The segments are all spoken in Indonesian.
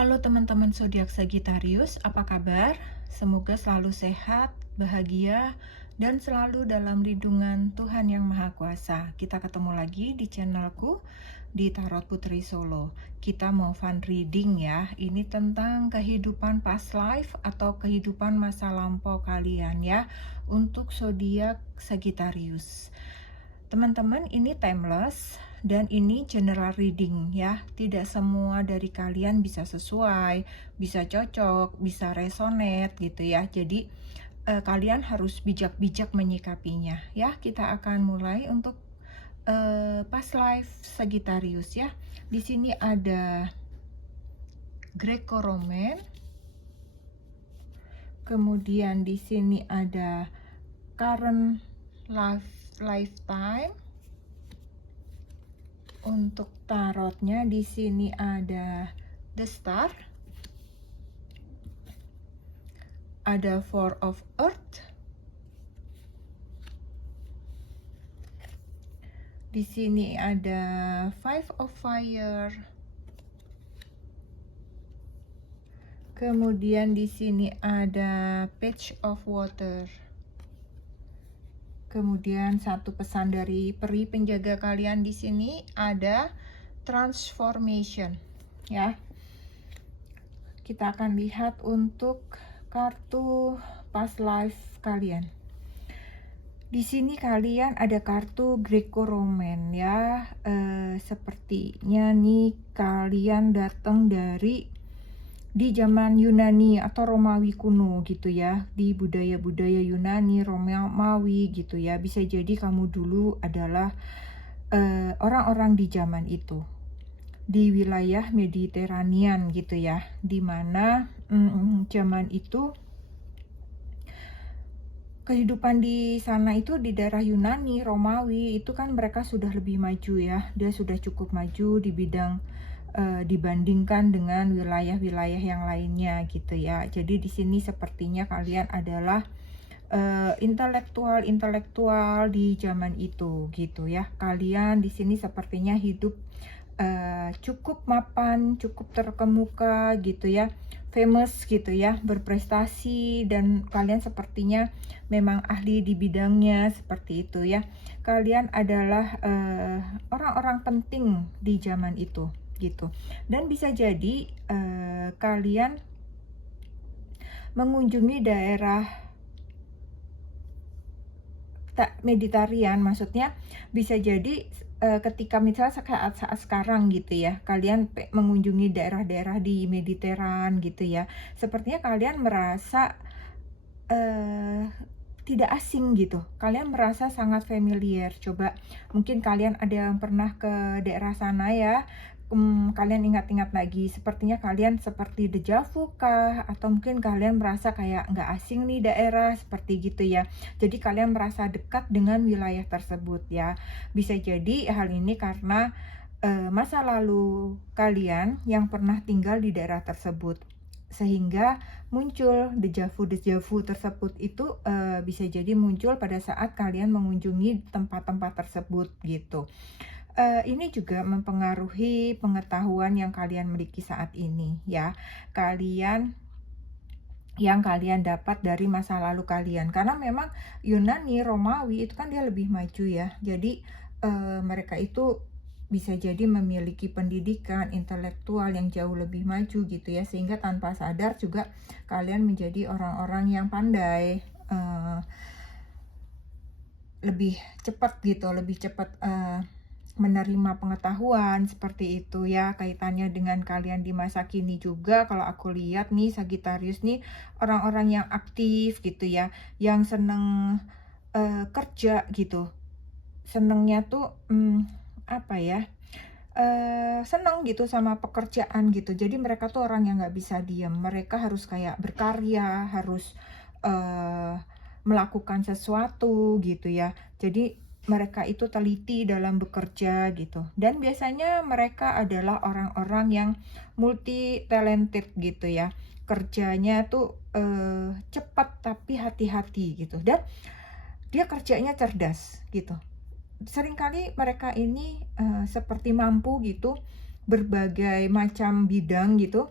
Halo teman-teman zodiak Sagittarius, apa kabar? Semoga selalu sehat, bahagia, dan selalu dalam lindungan Tuhan Yang Maha Kuasa. Kita ketemu lagi di channelku di Tarot Putri Solo. Kita mau fun reading ya. Ini tentang kehidupan past life atau kehidupan masa lampau kalian ya, untuk zodiak Sagittarius. Teman-teman, ini timeless dan ini general reading ya. Tidak semua dari kalian bisa sesuai, bisa cocok, bisa resonate gitu ya. Jadi kalian harus bijak-bijak menyikapinya ya. Kita akan mulai untuk past life Sagittarius ya. Di sini ada Greco-Roman. Kemudian di sini ada current lifetime. Untuk tarotnya di sini ada The Star, ada Four of Earth, di sini ada Five of Fire, kemudian di sini ada Page of Water. Kemudian satu pesan dari peri penjaga kalian di sini ada transformation ya. Kita akan lihat untuk kartu past life kalian. Di sini kalian ada kartu Greco-Roman ya. Sepertinya nih kalian datang di zaman Yunani atau Romawi kuno gitu ya, di budaya-budaya Yunani, Romawi gitu ya. Bisa jadi kamu dulu adalah orang-orang di zaman itu, di wilayah Mediterranean gitu ya, dimana zaman itu kehidupan di sana itu di daerah Yunani, Romawi itu kan mereka sudah lebih maju ya, dia sudah cukup maju di bidang dibandingkan dengan wilayah-wilayah yang lainnya gitu ya. Jadi di sini sepertinya kalian adalah intelektual di zaman itu gitu ya. Kalian di sini sepertinya hidup cukup mapan, cukup terkemuka gitu ya, famous gitu ya, berprestasi, dan kalian sepertinya memang ahli di bidangnya seperti itu ya. Kalian adalah orang-orang penting di zaman itu gitu. Dan bisa jadi kalian mengunjungi daerah Mediterranean, maksudnya bisa jadi ketika misalnya saat sekarang gitu ya, kalian mengunjungi daerah-daerah di Mediterranean gitu ya, sepertinya kalian merasa tidak asing gitu, kalian merasa sangat familiar. Coba mungkin kalian ada yang pernah ke daerah sana ya, kalian ingat-ingat lagi, sepertinya kalian seperti deja vu kah, atau mungkin kalian merasa kayak nggak asing nih daerah seperti gitu ya. Jadi kalian merasa dekat dengan wilayah tersebut ya. Bisa jadi hal ini karena masa lalu kalian yang pernah tinggal di daerah tersebut, sehingga muncul deja vu tersebut itu bisa jadi muncul pada saat kalian mengunjungi tempat-tempat tersebut gitu. Ini juga mempengaruhi pengetahuan yang kalian miliki saat ini ya. Yang kalian dapat dari masa lalu kalian, karena memang Yunani, Romawi itu kan dia lebih maju ya. Jadi mereka itu bisa jadi memiliki pendidikan intelektual yang jauh lebih maju gitu ya, sehingga tanpa sadar juga kalian menjadi orang-orang yang pandai, lebih cepat gitu, lebih cepat menerima pengetahuan seperti itu ya. Kaitannya dengan kalian di masa kini juga, kalau aku lihat nih Sagittarius nih orang-orang yang aktif gitu ya, yang seneng kerja gitu, senengnya tuh apa ya, seneng gitu sama pekerjaan gitu. Jadi mereka tuh orang yang nggak bisa diam, mereka harus kayak berkarya, harus melakukan sesuatu gitu ya. Jadi mereka itu teliti dalam bekerja gitu, dan biasanya mereka adalah orang-orang yang multi talented gitu ya, kerjanya tuh cepat tapi hati-hati gitu, dan dia kerjanya cerdas gitu. Seringkali mereka ini seperti mampu gitu berbagai macam bidang gitu,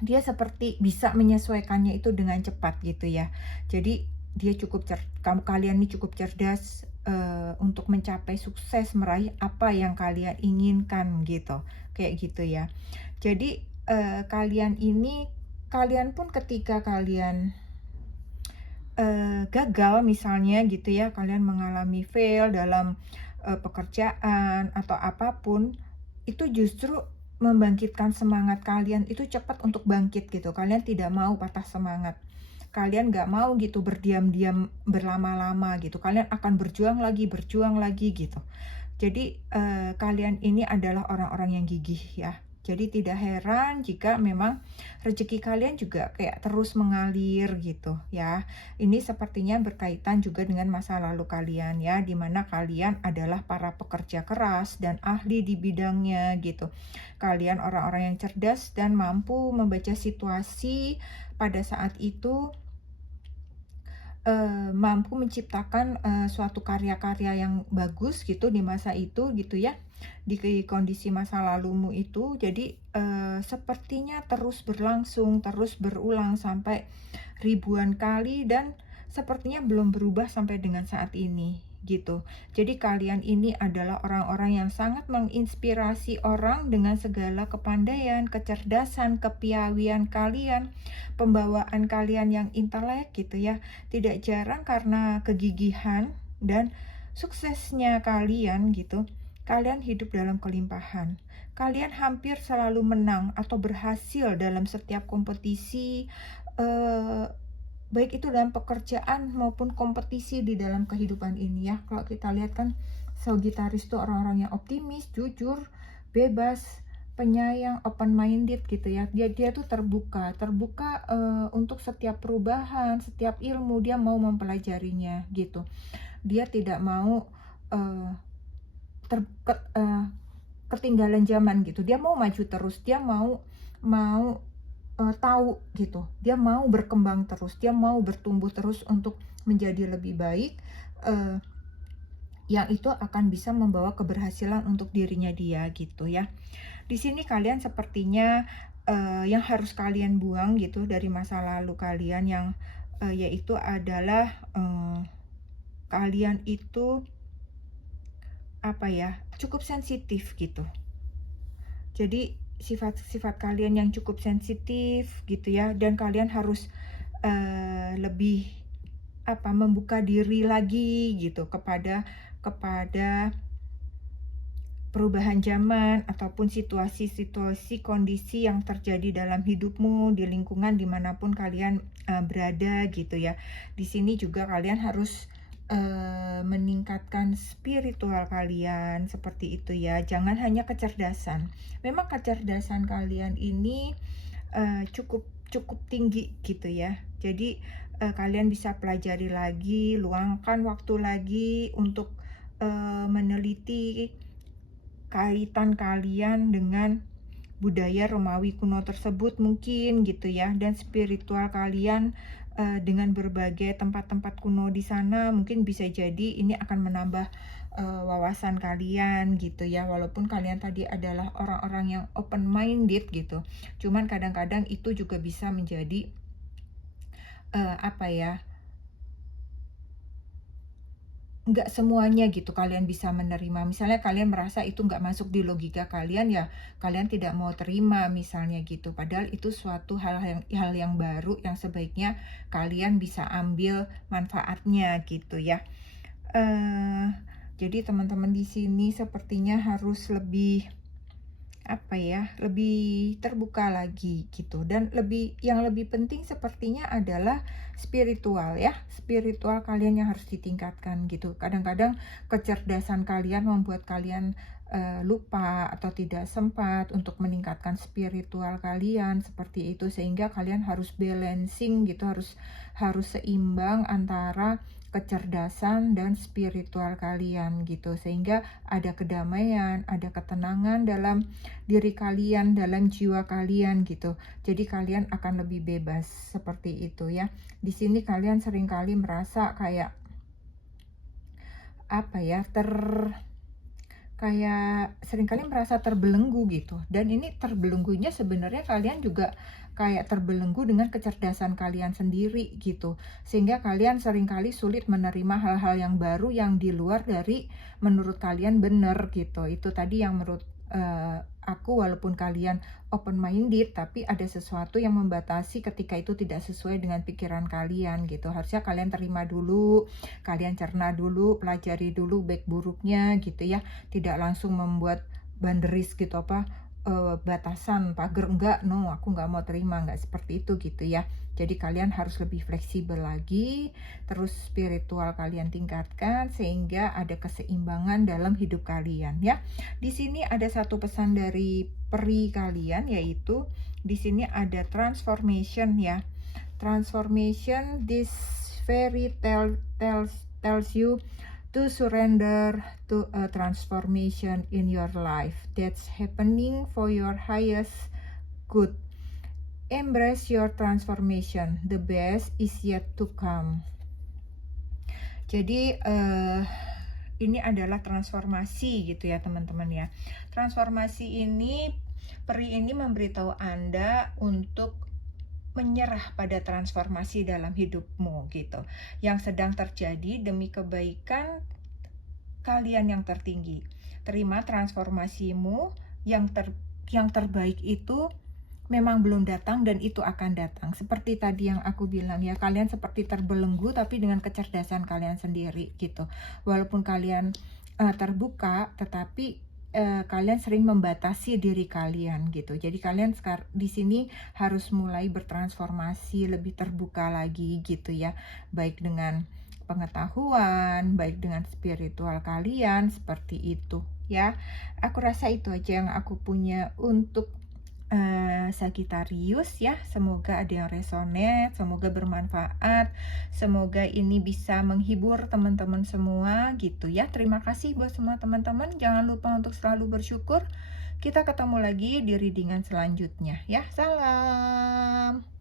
dia seperti bisa menyesuaikannya itu dengan cepat gitu ya. Jadi dia kalian ini cukup cerdas untuk mencapai sukses meraih apa yang kalian inginkan gitu, kayak gitu ya. Jadi kalian pun ketika kalian gagal misalnya gitu ya, kalian mengalami fail dalam pekerjaan atau apapun, itu justru membangkitkan semangat kalian itu cepat untuk bangkit gitu. Kalian tidak mau patah semangat. Kalian nggak mau gitu berdiam-diam berlama-lama gitu. Kalian akan berjuang lagi gitu. Jadi kalian ini adalah orang-orang yang gigih ya. Jadi tidak heran jika memang rezeki kalian juga kayak terus mengalir gitu ya. Ini sepertinya berkaitan juga dengan masa lalu kalian ya, di mana kalian adalah para pekerja keras dan ahli di bidangnya gitu. Kalian orang-orang yang cerdas dan mampu membaca situasi pada saat itu, mampu menciptakan suatu karya-karya yang bagus gitu di masa itu gitu ya, di kondisi masa lalumu itu. Jadi sepertinya terus berlangsung, terus berulang sampai ribuan kali dan sepertinya belum berubah sampai dengan saat ini gitu. Jadi kalian ini adalah orang-orang yang sangat menginspirasi orang dengan segala kepandaian, kecerdasan, kepiawian kalian, pembawaan kalian yang intelek gitu ya. Tidak jarang karena kegigihan dan suksesnya kalian gitu, kalian hidup dalam kelimpahan. Kalian hampir selalu menang atau berhasil dalam setiap kompetisi, eh, baik itu dalam pekerjaan maupun kompetisi di dalam kehidupan ini ya. Kalau kita lihat kan Sagittarius itu orang-orang yang optimis, jujur, bebas, penyayang, open minded gitu ya. Dia tuh terbuka untuk setiap perubahan, setiap ilmu dia mau mempelajarinya gitu. Dia tidak mau uh, ketinggalan zaman gitu. Dia mau maju terus, dia mau tahu gitu. Dia mau berkembang terus, dia mau bertumbuh terus untuk menjadi lebih baik, yang itu akan bisa membawa keberhasilan untuk dirinya dia gitu ya. Di sini kalian sepertinya yang harus kalian buang gitu dari masa lalu kalian yang yaitu adalah kalian itu cukup sensitif gitu. Jadi sifat-sifat kalian yang cukup sensitif gitu ya, dan kalian harus lebih membuka diri lagi gitu kepada perubahan zaman ataupun situasi-situasi kondisi yang terjadi dalam hidupmu, di lingkungan dimanapun kalian berada gitu ya. Di sini juga kalian harus meningkatkan spiritual kalian seperti itu ya. Jangan hanya kecerdasan. Memang kecerdasan kalian ini cukup tinggi gitu ya. Jadi kalian bisa pelajari lagi, luangkan waktu lagi untuk meneliti kaitan kalian dengan budaya Romawi kuno tersebut mungkin gitu ya, dan spiritual kalian dengan berbagai tempat-tempat kuno di sana. Mungkin bisa jadi ini akan menambah wawasan kalian gitu ya, walaupun kalian tadi adalah orang-orang yang open minded gitu, cuman kadang-kadang itu juga bisa menjadi nggak semuanya gitu kalian bisa menerima. Misalnya kalian merasa itu nggak masuk di logika kalian, ya kalian tidak mau terima misalnya gitu. Padahal itu suatu hal yang baru yang sebaiknya kalian bisa ambil manfaatnya gitu ya. Jadi teman-teman di sini sepertinya harus lebih lebih terbuka lagi gitu, dan yang lebih penting sepertinya adalah spiritual ya. Spiritual kalian yang harus ditingkatkan gitu. Kadang-kadang kecerdasan kalian membuat kalian lupa atau tidak sempat untuk meningkatkan spiritual kalian seperti itu, sehingga kalian harus balancing gitu, harus seimbang antara kecerdasan dan spiritual kalian gitu, sehingga ada kedamaian, ada ketenangan dalam diri kalian, dalam jiwa kalian gitu. Jadi kalian akan lebih bebas seperti itu ya. Di sini kalian seringkali merasa kayak kayak seringkali merasa terbelenggu gitu. Dan ini terbelenggunya sebenarnya kalian juga kayak terbelenggu dengan kecerdasan kalian sendiri gitu. Sehingga kalian seringkali sulit menerima hal-hal yang baru yang di luar dari menurut kalian benar gitu. Itu tadi yang menurut aku, walaupun kalian open minded, tapi ada sesuatu yang membatasi ketika itu tidak sesuai dengan pikiran kalian gitu. Harusnya kalian terima dulu, kalian cerna dulu, pelajari dulu baik buruknya gitu ya. Tidak langsung membuat boundaries gitu, batasan pagar, enggak, no, aku nggak mau terima, nggak seperti itu gitu ya. Jadi kalian harus lebih fleksibel lagi, terus spiritual kalian tingkatkan sehingga ada keseimbangan dalam hidup kalian ya. Di sini ada satu pesan dari peri kalian, yaitu di sini ada transformation ya. Transformation, this fairy tells you to surrender to a transformation in your life that's happening for your highest good. Embrace your transformation, the best is yet to come. Jadi ini adalah transformasi gitu ya teman-teman ya. Transformasi ini, peri ini memberitahu Anda untuk menyerah pada transformasi dalam hidupmu gitu, yang sedang terjadi demi kebaikan kalian yang tertinggi. Terima transformasimu, yang terbaik itu memang belum datang dan itu akan datang. Seperti tadi yang aku bilang ya, kalian seperti terbelenggu tapi dengan kecerdasan kalian sendiri gitu. Walaupun kalian terbuka, tetapi kalian sering membatasi diri kalian gitu. Jadi kalian di sini harus mulai bertransformasi, lebih terbuka lagi gitu ya. Baik dengan pengetahuan, baik dengan spiritual kalian, seperti itu ya. Aku rasa itu aja yang aku punya untuk Sagittarius ya. Semoga ada yang resonate, semoga bermanfaat, semoga ini bisa menghibur teman-teman semua gitu ya. Terima kasih buat semua teman-teman, jangan lupa untuk selalu bersyukur. Kita ketemu lagi di readingan selanjutnya ya. Salam.